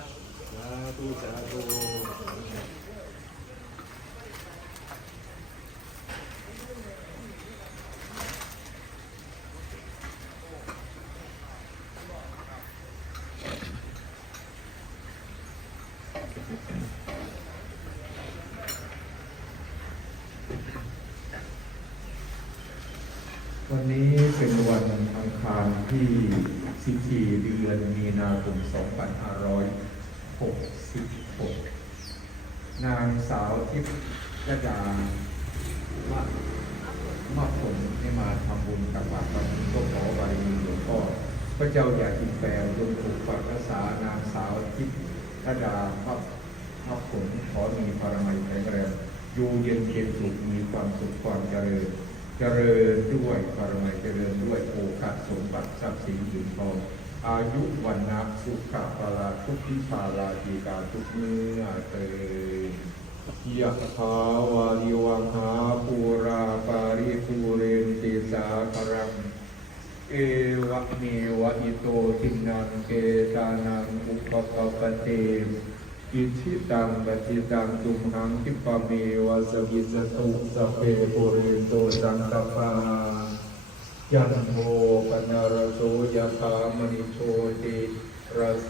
ธุสาธุวันนี้เป็นวันอังคารที่ 14 เดือนมีนาคม 2566 นางสาวทิพย์ระดามะมะผลให้มาทำบุญกับวัดวันนี้ก็ขอบารมีหลวงพ่อพระเจ้าอยากกินแปลจงถูกฝักรักษานางสาวทิพย์ระดามะมะผลขอมีพารมัยแข็งแรงอยู่เย็นเย็นสุขมีความสุขความเจริญ เจริญด้วยปรมัยเจริญด้วยโอกาสสมบัติทรัพย์สินอยู่ทองอายุวันนะสุขภาลาทุกทิชาลาจีกาทุกเมื่อเตยยะถาวาริวังหาปูราปาริปูเรนติสาครังเอวะเมวะอิโตทินังเกตานังอุปกปปเต อิชิตังปฏิตังตุมหังคิปะเมวะสวิสตุสพเพปุเรนโตสังกปายันโมปนารโสยะถามณิโชติระโส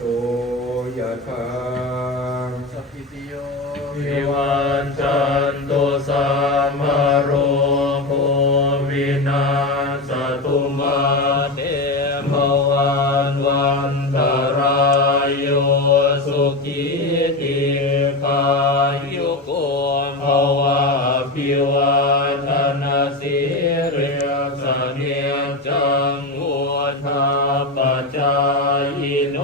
ยะถาสัพพิติโยวิวันจันตุสัมมาโรโควินาสตุมาเต สิริสเนียจังวุธาปจายโน